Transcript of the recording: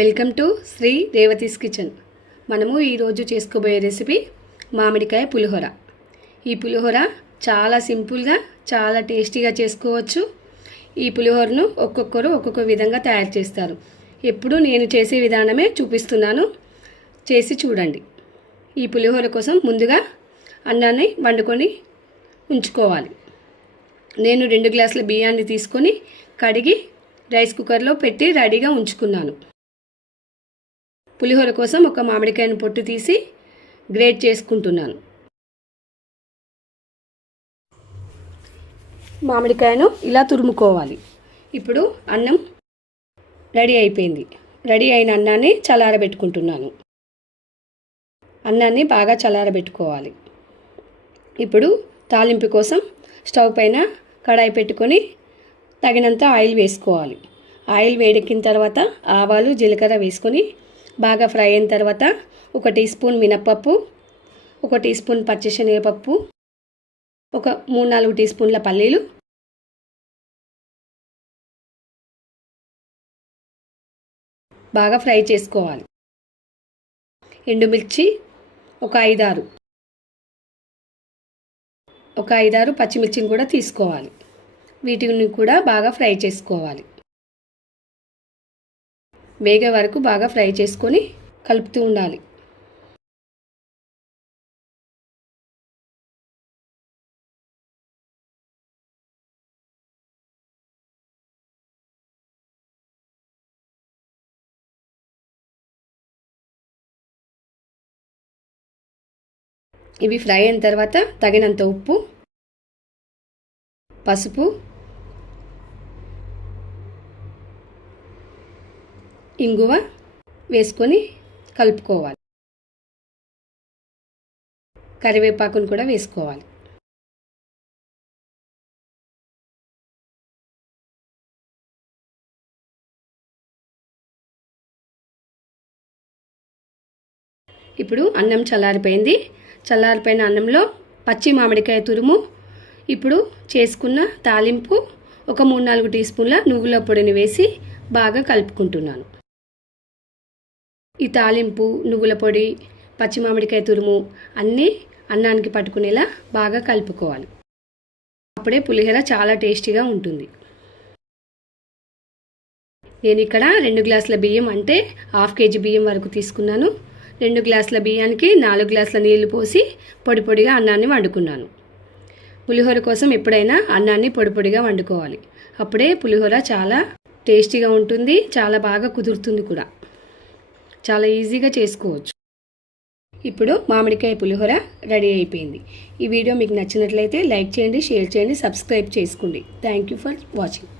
Welcome to Shri Revathi's kitchen. మనము ఈరోజు చేసుకోబోయే రెసిపీ మామిడికాయ పులిహోర. ఈ పులిహోర చాలా సింపుల్గా చాలా టేస్టీగా చేసుకోవచ్చు. ఈ పులిహోరను ఒక్కొక్కరు ఒక్కొక్క విధంగా తయారు చేస్తారు. ఎప్పుడు నేను చేసే విధానమే చూపిస్తున్నాను, చేసి చూడండి. ఈ పులిహోర కోసం ముందుగా అన్నాన్ని వండుకొని ఉంచుకోవాలి. నేను 2 గ్లాసుల బియ్యాన్ని తీసుకొని కడిగి రైస్ కుక్కర్లో పెట్టి రెడీగా ఉంచుకున్నాను. పులిహోర కోసం ఒక మామిడికాయను పొట్టు తీసి గ్రేట్ చేసుకుంటున్నాను. మామిడికాయను ఇలా తురుముకోవాలి. ఇప్పుడు అన్నం రెడీ అయిపోయింది. రెడీ అయిన అన్నాన్ని చల్లారబెట్టుకుంటున్నాను. అన్నాన్ని బాగా చల్లారబెట్టుకోవాలి. ఇప్పుడు తాలింపు కోసం స్టవ్ పైన కడాయి పెట్టుకొని తగినంత ఆయిల్ వేసుకోవాలి. ఆయిల్ వేడెక్కిన తర్వాత ఆవాలు జీలకర్ర వేసుకొని బాగా ఫ్రై అయిన తర్వాత 1 టీ స్పూన్ మినప్పప్పు, 1 టీ స్పూన్ పచ్చిశనగపప్పు, ఒక 3-4 టీ స్పూన్ల పల్లీలు, బాగా ఫ్రై చేసుకోవాలి. ఎండుమిర్చి ఒక 5-6 పచ్చిమిర్చిని కూడా తీసుకోవాలి. వీటిని కూడా బాగా ఫ్రై చేసుకోవాలి. వేగే వరకు బాగా ఫ్రై చేసుకొని కలుపుతూ ఉండాలి. ఇవి ఫ్రై అయిన తర్వాత తగినంత ఉప్పు, పసుపు, ఇంగువ వేసుకొని కలుపుకోవాలి. కరివేపాకును కూడా వేసుకోవాలి. ఇప్పుడు అన్నం చల్లారిపోయింది. చల్లారిపోయిన అన్నంలో పచ్చి మామిడికాయ తురుము, ఇప్పుడు చేసుకున్న తాలింపు, ఒక 3-4 టీ స్పూన్ల నువ్వుల పొడిని వేసి బాగా కలుపుకుంటున్నాను. ఈ తాలింపు, నువ్వుల పొడి, పచ్చి మామిడికాయ తురుము అన్నీ అన్నానికి పట్టుకునేలా బాగా కలుపుకోవాలి. అప్పుడే పులిహోర చాలా టేస్టీగా ఉంటుంది. నేను ఇక్కడ 2 గ్లాసుల బియ్యం అంటే 1/2 కేజీ బియ్యం వరకు తీసుకున్నాను. 2 గ్లాసుల బియ్యానికి 4 గ్లాసుల నీళ్లు పోసి పొడి పొడిగా అన్నాన్ని వండుకున్నాను. పులిహోర కోసం ఎప్పుడైనా అన్నాన్ని పొడి పొడిగా వండుకోవాలి. అప్పుడే పులిహోర చాలా టేస్టీగా ఉంటుంది, చాలా బాగా కుదురుతుంది కూడా. చాలా ఈజీగా చేసుకోవచ్చు. ఇప్పుడు మామిడికాయ పులిహోర రెడీ అయిపోయింది. ఈ వీడియో మీకు నచ్చినట్లయితే లైక్ చేయండి, షేర్ చేయండి, సబ్స్క్రైబ్ చేసుకోండి. Thank you for watching.